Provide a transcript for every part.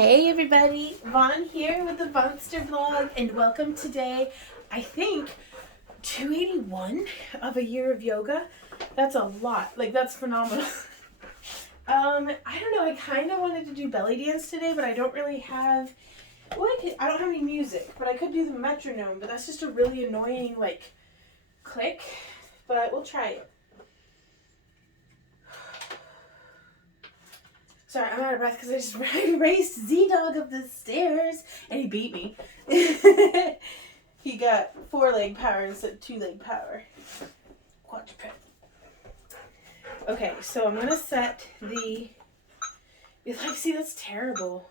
Hey everybody, Vaughn here with the Vonster vlog, and welcome today, I think, 281 of a year of yoga. That's a lot, like that's phenomenal. I don't know, I kind of wanted to do belly dance today, but I don't really have, I don't have any music, but I could do the metronome, but that's just a really annoying, like, click, but we'll try it. Sorry, I'm out of breath because I just raced Z-Dog up the stairs and he beat me. He got 4-leg power instead of 2-leg power. Quadruped. Okay, so I'm going to set the... See, that's terrible.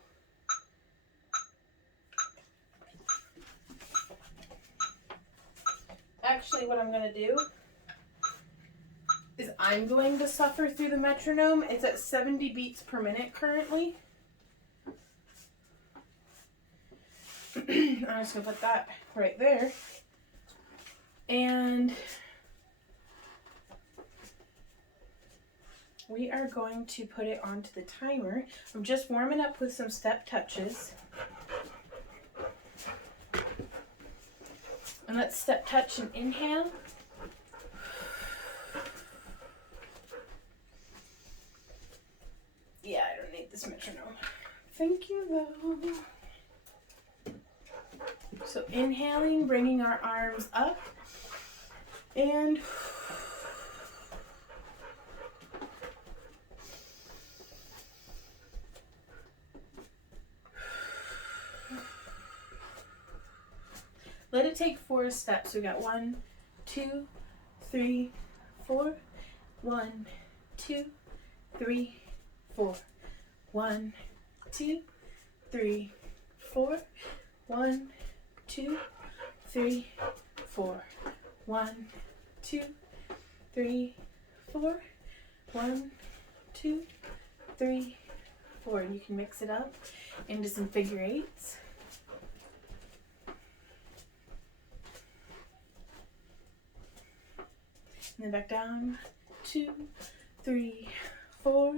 Actually, what I'm going to do is I'm going to suffer through the metronome. It's at 70 beats per minute currently. I'm just going to put that right there. And we are going to put it onto the timer. I'm just warming up with some step touches. And let's step touch and inhale. Yeah, I don't need this metronome. Thank you, though. So inhaling, bringing our arms up, and let it take 4 steps. We got 1, 2, 3, 4. 1, 2, 3, 4. 1, 2, 3, 4. 1, 2, 3, 4. 1, 2, 3, 4. 1, 2, 3, 4. And you can mix it up into some figure eights. And then back down. 2, 3, 4,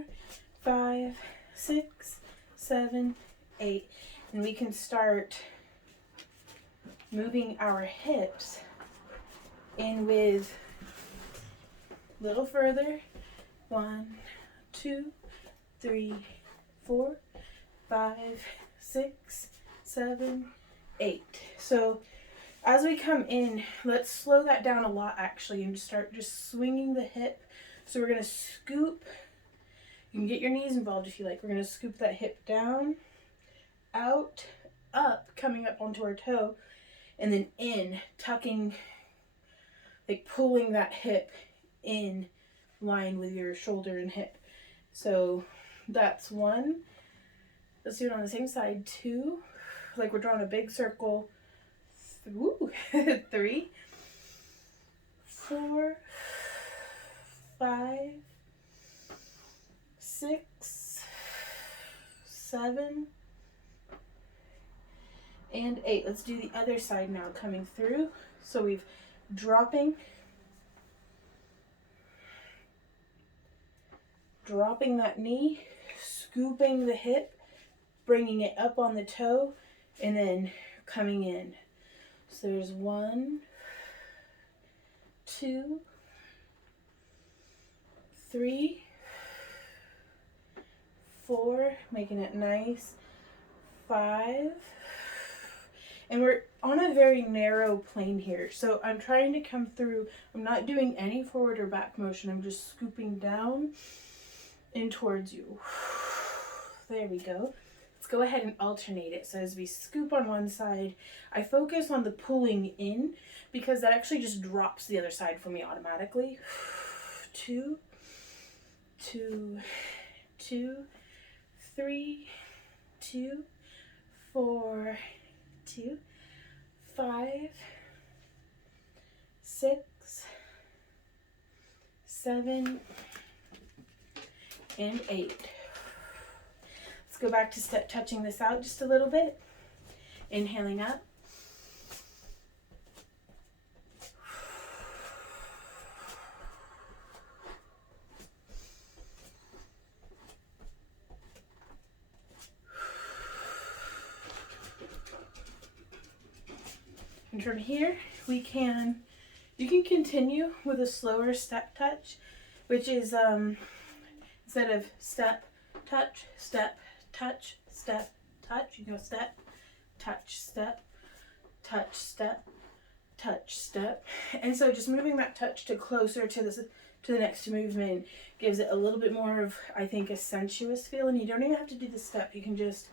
5, 6, 7, 8. And we can start moving our hips in with a little further. 1, 2, 3, 4, 5, 6, 7, 8. So as we come in, let's slow that down a lot actually and start just swinging the hip. So we're going to scoop. You can get your knees involved if you like. We're going to scoop that hip down, out, up, coming up onto our toe, and then in, tucking, like pulling that hip in line with your shoulder and hip. So that's 1. Let's do it on the same side. 2, like we're drawing a big circle. 3, 4, 5, 6, 7, and 8. Let's do the other side now, coming through. So we've dropping that knee, scooping the hip, bringing it up on the toe, and then coming in. So there's 1, 2, 3, 4, making it nice, 5, and we're on a very narrow plane here. So I'm trying to come through. I'm not doing any forward or back motion. I'm just scooping down and towards you. There we go. Let's go ahead and alternate it. So as we scoop on one side, I focus on the pulling in because that actually just drops the other side for me automatically. 2, 2, 2, 3, 2, 4, 2, 5, 6, 7, and 8. Let's go back to step touching this out just a little bit. Inhaling up. And from here, you can continue with a slower step touch, which is instead of step, touch, step, touch, step, touch, you go step, touch, step, touch, step, touch, step. And so just moving that touch to closer to the next movement gives it a little bit more of, I think, a sensuous feel. And you don't even have to do the step. You can just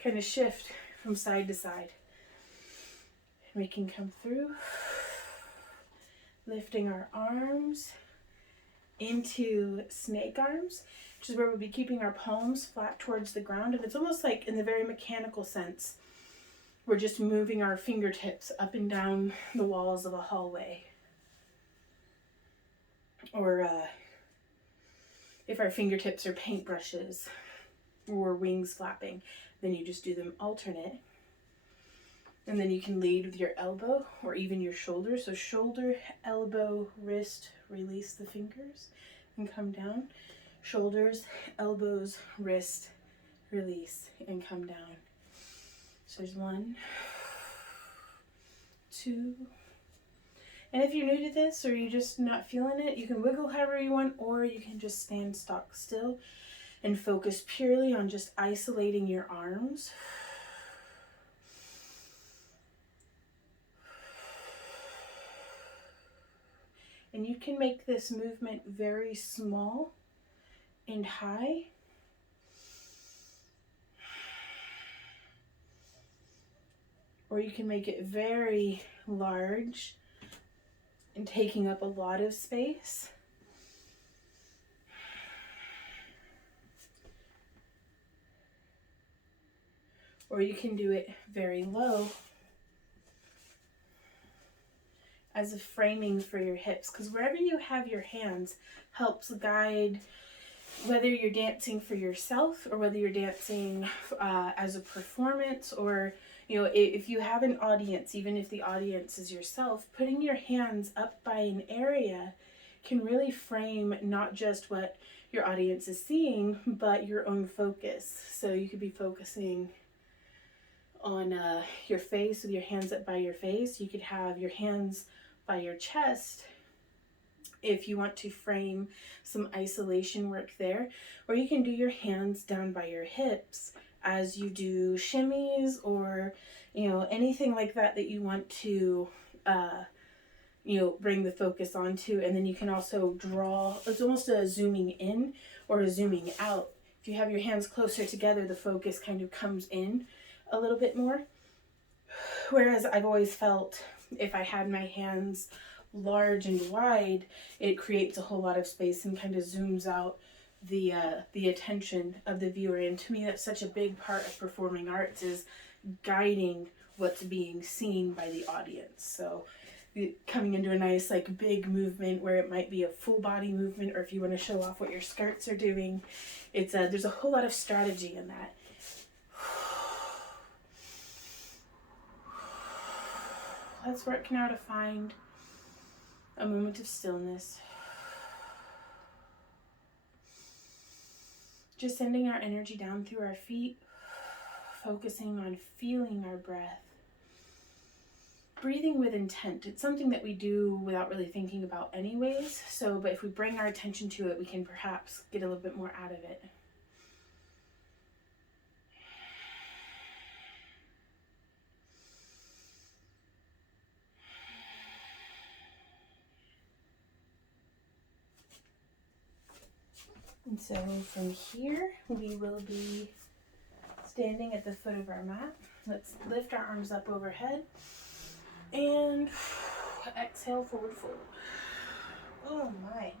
kind of shift from side to side. And we can come through, lifting our arms into snake arms, which is where we'll be keeping our palms flat towards the ground. And it's almost like, in the very mechanical sense, we're just moving our fingertips up and down the walls of a hallway. Or if our fingertips are paintbrushes or wings flapping, then you just do them alternate. And then you can lead with your elbow or even your shoulder. So shoulder, elbow, wrist, release the fingers and come down. Shoulders, elbows, wrist, release and come down. So there's 1, 2. And if you're new to this or you're just not feeling it, you can wiggle however you want, or you can just stand stock still and focus purely on just isolating your arms. And you can make this movement very small and high. Or you can make it very large and taking up a lot of space. Or you can do it very low as a framing for your hips, because wherever you have your hands helps guide whether you're dancing for yourself or whether you're dancing as a performance, or if you have an audience, even if the audience is yourself, putting your hands up by an area can really frame not just what your audience is seeing, but your own focus. So you could be focusing on your face with your hands up by your face. You could have your hands by your chest if you want to frame some isolation work there, or you can do your hands down by your hips as you do shimmies or anything like that you want to bring the focus onto. And then you can also draw, it's almost a zooming in or a zooming out. If you have your hands closer together, the focus kind of comes in a little bit more. Whereas I've always felt if I had my hands large and wide, it creates a whole lot of space and kind of zooms out the attention of the viewer. And to me, that's such a big part of performing arts, is guiding what's being seen by the audience. So coming into a nice big movement where it might be a full body movement, or if you want to show off what your skirts are doing, it's there's a whole lot of strategy in that. Let's work now to find a moment of stillness. Just sending our energy down through our feet, focusing on feeling our breath. Breathing with intent. It's something that we do without really thinking about anyways. But if we bring our attention to it, we can perhaps get a little bit more out of it. And so from here, we will be standing at the foot of our mat. Let's lift our arms up overhead and exhale, forward fold. Oh my.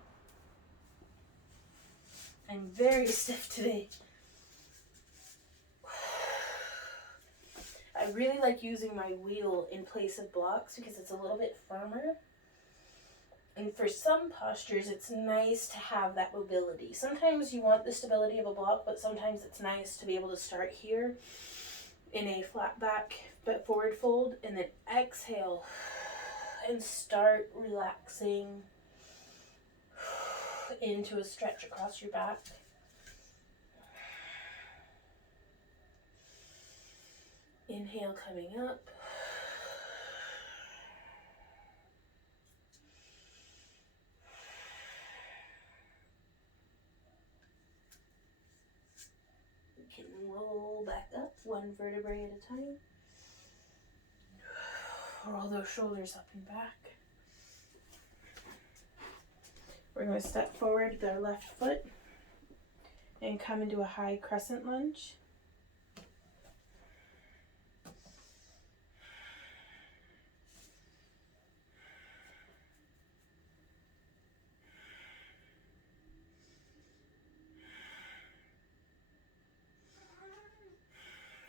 I'm very stiff today. I really like using my wheel in place of blocks because it's a little bit firmer. And for some postures, it's nice to have that mobility. Sometimes you want the stability of a block, but sometimes it's nice to be able to start here in a flat back but forward fold, and then exhale and start relaxing into a stretch across your back. Inhale, coming up. one vertebrae at a time. Roll those shoulders up and back. We're going to step forward with our left foot and come into a high crescent lunge.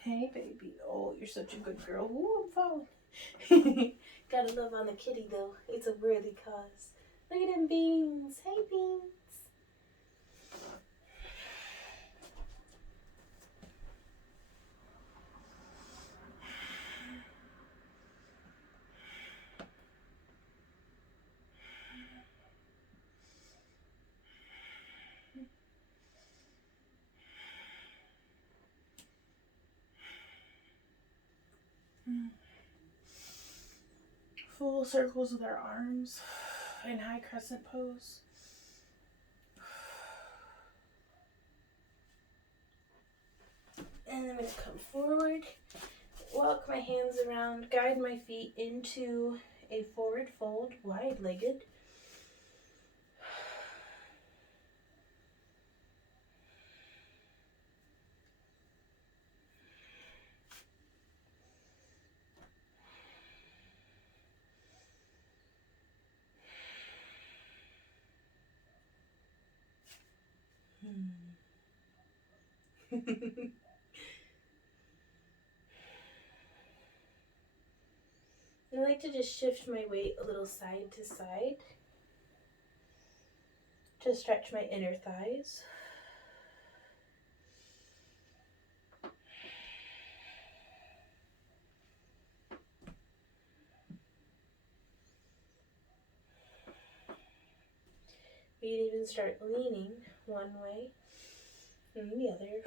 Hey, baby. Oh, you're such a good girl. Ooh, I'm falling. Gotta love on the kitty, though. It's a worthy cause. Look at them beans. Hey, beans. Full circles with our arms in high crescent pose. And I'm going to come forward, walk my hands around, guide my feet into a forward fold, wide-legged. I like to just shift my weight a little side to side to stretch my inner thighs. We can even start leaning one way and the other.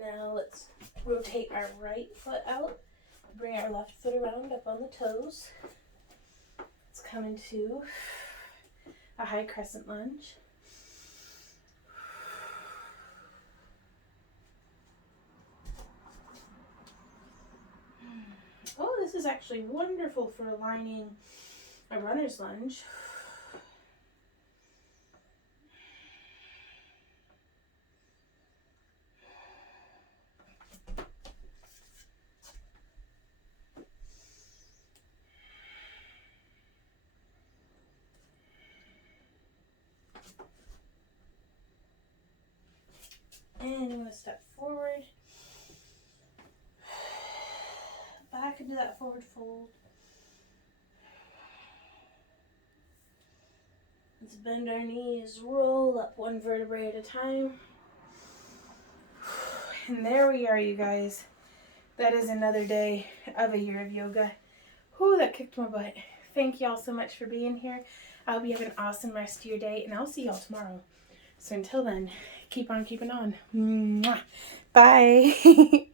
Now let's rotate our right foot out, bring our left foot around up on the toes. Let's come into a high crescent lunge. Oh, this is actually wonderful for aligning a runner's lunge. And I'm going to step forward, back into that forward fold. Let's bend our knees, roll up one vertebrae at a time. And there we are, you guys. That is another day of a year of yoga. Whew, that kicked my butt. Thank you all so much for being here. I hope you have an awesome rest of your day, and I'll see y'all tomorrow. So until then, keep on keeping on. Mwah. Bye.